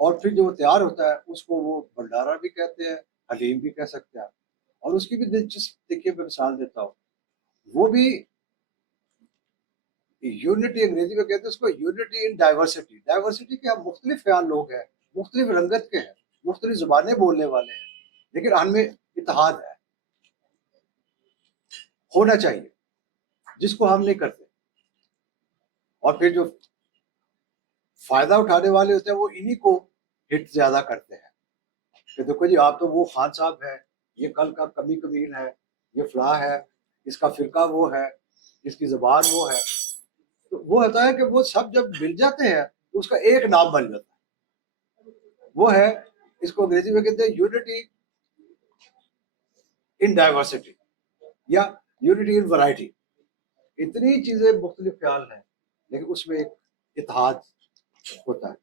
اور پھر جو وہ تیار ہوتا ہے اس کو وہ بھنڈارا بھی کہتے ہیں، حلیم بھی کہہ سکتے ہیں. اور اس کی بھی دلچسپ دیکھیے میں مثال دیتا ہوں. وہ بھی یونٹی، انگریزی میں کہتے ہیں اس کو یونٹی ان ڈائیورسٹی. ڈائیورسٹی کے ہم مختلف خیال لوگ ہیں، مختلف رنگت کے ہیں، مختلف زبانیں بولنے والے ہیں، لیکن ہم میں اتحاد ہے، ہونا چاہیے، جس کو ہم نہیں کرتے. اور پھر جو فائدہ اٹھانے والے ہوتے ہیں وہ انہی کو ہٹ زیادہ کرتے ہیں کہ دیکھو جی آپ تو وہ خان صاحب ہے، یہ کل کا کمی کمیل ہے، یہ فلاں ہے، اس کا فرقہ وہ ہے، اس کی زبان وہ ہے. تو وہ ہوتا ہے کہ وہ سب جب مل جاتے ہیں تو اس کا ایک نام بن جاتا ہے. وہ ہے، اس کو انگریزی میں کہتے ہیں یونٹی ان ڈائیورسٹی یا یونٹی ان ورائٹی. اتنی چیزیں مختلف خیال ہیں لیکن اس میں ایک اتحاد ہوتا ہے.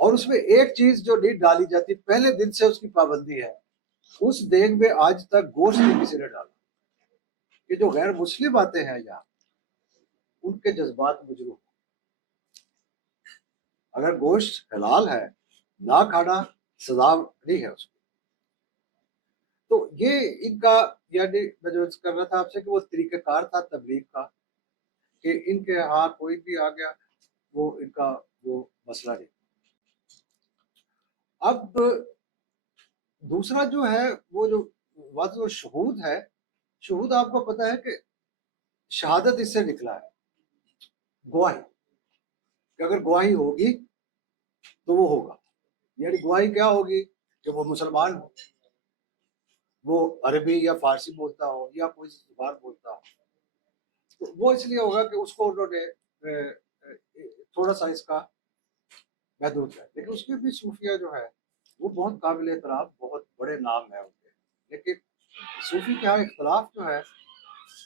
اور اس میں ایک چیز جو نہیں ڈالی جاتی، پہلے دن سے اس کی پابندی ہے، اس دیگ میں آج تک گوشت نہیں کسی نے ڈالا. کہ جو غیر مسلم آتے ہیں یہاں ان کے جذبات مجروح. اگر گوشت حلال ہے، نہ کھانا سزا نہیں ہے اس کو. تو یہ ان کا، یعنی میں جو کر رہا تھا آپ سے کہ وہ طریقہ کار تھا تبلیغ کا، کہ ان کے ہاں کوئی بھی آ گیا وہ ان کا وہ مسئلہ نہیں. اب دوسرا جو ہے وہ جو وضع و شہود ہے، شہود آپ کو پتہ ہے کہ شہادت اس سے نکلا ہے، گواہی. کہ اگر گواہی ہوگی تو وہ ہوگا. یعنی گواہی کیا ہوگی کہ وہ مسلمان ہو، وہ عربی یا فارسی بولتا ہو یا کوئی زبان بولتا ہو. تو وہ اس لیے ہوگا کہ اس کو انہوں نے تھوڑا سا اس کا محدود ہے. لیکن اس کے بھی صوفیہ جو ہے وہ بہت قابل احترام، بہت بڑے نام ہیں ان کے. لیکن صوفی کے ہاں اختلاف جو ہے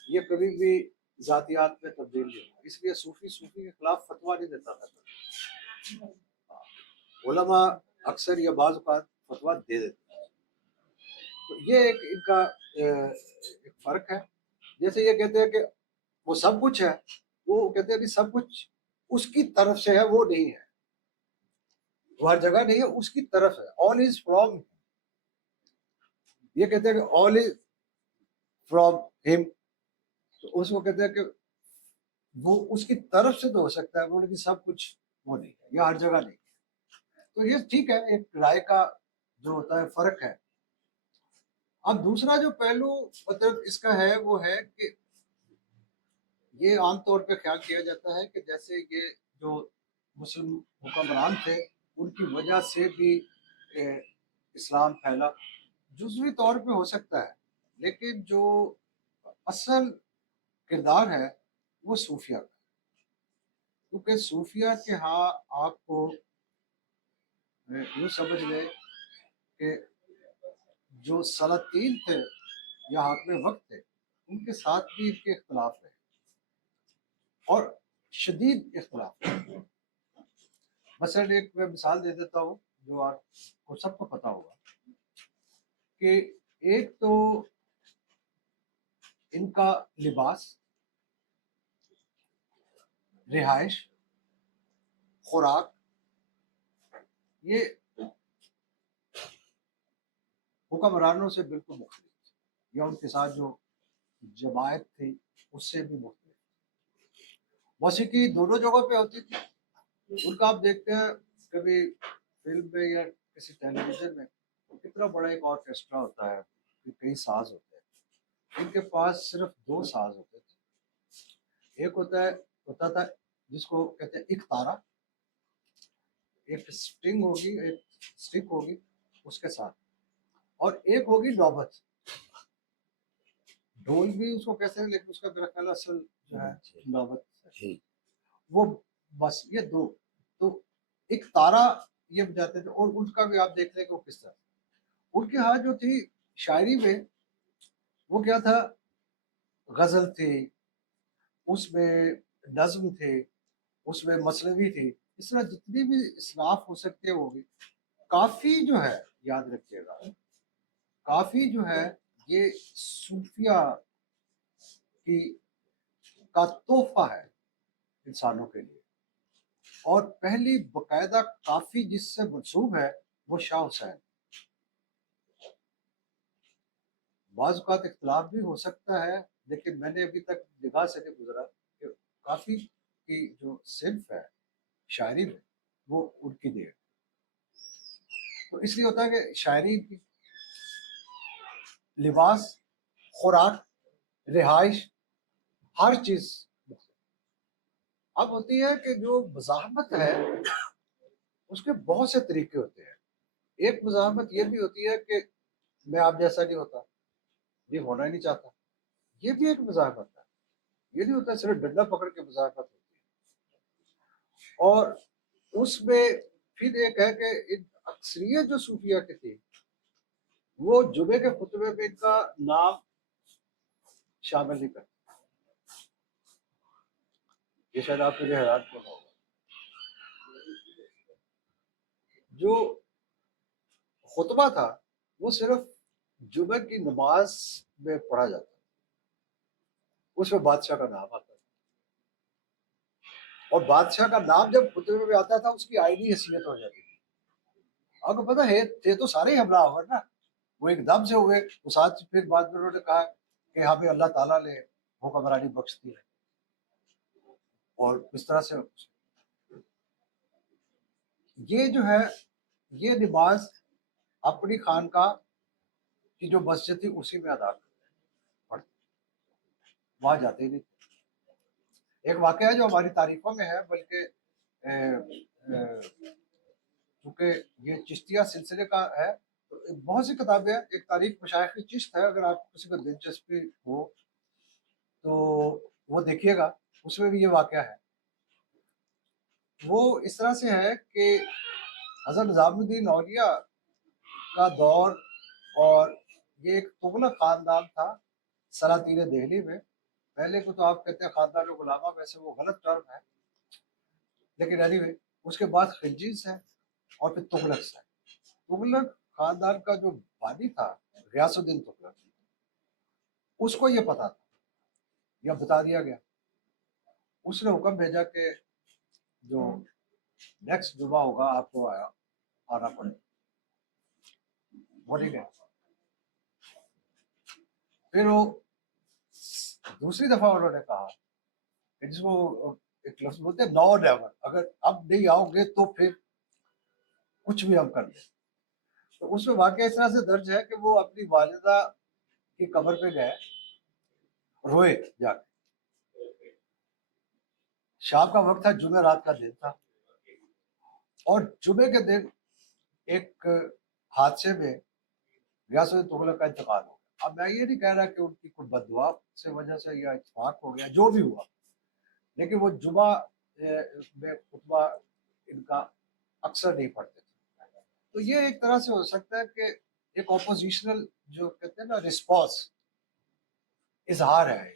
یہ کبھی بھی ذاتیات میں تبدیل نہیں ہوا. اس لیے صوفی کے خلاف فتویٰ نہیں دیتا تھا. علماء اکثر یا بعض اوقات فتویٰ دے دیتے ہیں. تو یہ ایک ان کا ایک فرق ہے. جیسے یہ کہتے ہیں کہ وہ سب کچھ ہے، وہ کہتے ہیں کہ سب کچھ اس کی طرف سے ہے، وہ نہیں ہے، وہ ہر جگہ نہیں ہے، اس کی طرف ہے. all is from، یہ کہتے ہیں کہ all is from him. تو اس کو کہتے ہیں کہ وہ اس کی طرف سے تو ہو سکتا ہے وہ، لیکن سب کچھ وہ نہیں ہے، یا ہر جگہ نہیں. تو یہ ٹھیک ہے، ایک رائے کا جو ہوتا ہے فرق ہے. اب دوسرا جو پہلو مطلب اس کا ہے وہ ہے کہ یہ عام طور پہ خیال کیا جاتا ہے کہ جیسے یہ جو مسلم حکمران تھے ان کی وجہ سے بھی اسلام پھیلا. جزوی طور پہ ہو سکتا ہے، لیکن جو اصل کردار ہے وہ صوفیہ کا. کیونکہ صوفیہ کے ہاں آپ کو یوں سمجھ لیں کہ جو سلاطین تھے یا حاکم وقت تھے ان کے ساتھ بھی ان کے اختلاف رہے، اور شدید اختلاف. مثلا ایک میں مثال دے دیتا ہوں جو آپ کو سب کو پتا ہوگا کہ ایک تو ان کا لباس، رہائش، خوراک، یہ حکمرانوں سے بالکل مختلف تھی، یا ان کے ساتھ جو جماعت تھی اس سے بھی مختلف. موسیقی دونوں جگہوں پہ ہوتی تھی. ان کا آپ دیکھتے ہیں کبھی فلم میں یا کسی ٹیلی ویژن میں کتنا بڑا ایک آرکیسٹرا ہوتا ہے، کئی ساز ہوتے ہیں. ان کے پاس صرف 2 ساز ہوتے تھے. ایک ہوتا تھا جس کو کہتے ہیں ایک تارا، ایک اسٹرنگ ہوگی، ایک اسٹک ہوگی اس کے ساتھ، اور ایک ہوگی نوبت. ڈھول بھی اس کو کہتے ہیں لیکن اس کا میرا خیال اصل جو ہے نوبت. وہ بس یہ 2. تو ایک تارا یہ بجاتے تھے. اور ان کا بھی آپ دیکھ لیں کہ وہ کس طرح ان کے ہاں جو تھی شاعری میں وہ کیا تھا، غزل تھی، اس میں نظم تھے، اس میں مثنوی تھی. اس طرح جتنی بھی اصناف ہو سکتے ہیں ہوگی. کافی جو ہے یاد رکھیے گا، کافی جو ہے یہ صوفیہ کی کا تحفہ ہے انسانوں کے لیے. اور پہلی باقاعدہ کافی جس سے منسوب ہے وہ شاہ حسین. بعض اوقات اختلاف بھی ہو سکتا ہے، لیکن میں نے ابھی تک نگاہ سے نہیں گزرا کہ کافی کی جو صنف ہے شاعری میں وہ ان کی دیر. تو اس لیے ہوتا ہے کہ شاعری کی لباس، خوراک، رہائش، ہر چیز. اب ہوتی ہے کہ جو مزاحمت ہے اس کے بہت سے طریقے ہوتے ہیں. ایک مزاحمت یہ بھی ہوتی ہے کہ میں آپ جیسا نہیں ہوتا، یہ ہونا ہی نہیں چاہتا، یہ بھی ایک مزاحمت ہے. یہ نہیں ہوتا صرف ڈنڈا پکڑ کے مزاحمت ہوتی ہے. اور اس میں پھر ایک ہے کہ اکثریت جو صوفیہ کی تھی وہ جمعے کے خطبے میں ان کا نام شامل نہیں کرتے. یہ شاید آپ کے لیے حیران کن ہوگا. جو خطبہ تھا وہ صرف جمعہ کی نماز میں پڑھا جاتا، اس میں بادشاہ کا نام آتا تھا. اور بادشاہ کا نام جب خطبے میں آتا تھا اس کی آئینی حیثیت ہو جاتی تھی. آپ کو پتہ ہے تھے تو سارے ہی حملہ آور نا، وہ ایک دم سے ہوئے. اس آج پھر بعد میں انہوں نے کہا کہ ہمیں اللہ تعالیٰ نے حکمرانی بخش دی ہے. اور اس طرح سے یہ جو ہے یہ نماز اپنی خانقاہ کی جو مسجد تھی اسی میں ادا پڑھتے، وہاں جاتے ہی نہیں. ایک واقعہ ہے جو ہماری تاریخوں میں ہے، بلکہ چونکہ یہ چشتیہ سلسلے کا ہے تو بہت سی کتابیں ہیں. ایک تاریخ مشائخ چشت ہے، اگر آپ کسی کو دلچسپی ہو تو وہ دیکھیے گا، اس میں بھی یہ واقعہ ہے. وہ اس طرح سے ہے کہ حضرت نظام الدین اولیاء کا دور، اور یہ ایک تغلق خاندان تھا سلاطین دہلی میں. پہلے کو تو آپ کہتے ہیں خاندان غلامہ، ویسے وہ غلط ٹرم ہے، لیکن اینی وے اس کے بعد خلجیز ہے اور پھر تغلق ہے. تغلق خاندان کا جو بانی تھا غیاث الدین تغلق، اس کو یہ پتا تھا یا بتا دیا گیا. اس نے حکم بھیجا کہ جو نیکسٹ جمعہ ہوگا آپ کو آنا پڑے. وہ ٹھیک ہے. پھر وہ دوسری دفعہ انہوں نے کہا کہ جس کو ایک لفظ بولتے ہیں نو نیور، اگر اب نہیں آؤ گے تو پھر کچھ بھی ہم کر دیں. تو اس میں واقعہ اس طرح سے درج ہے کہ وہ اپنی والدہ کی قبر پہ گئے، روئے جا کے. شام کا وقت تھا، جمعہ رات کا دن تھا، اور جمعے کے دن ایک حادثے میں غیاث الدین تغلق کا انتقال ہو گیا. اب میں یہ نہیں کہہ رہا کہ ان کی کوئی بد دعا سے وجہ سے یا اتفاق ہو گیا، جو بھی ہوا، لیکن وہ جمعہ میں خطبہ ان کا اکثر نہیں پڑھتے تھے. تو یہ ایک طرح سے ہو سکتا ہے کہ ایک اپوزیشنل جو کہتے ہیں نا رسپانس، اظہار ہے.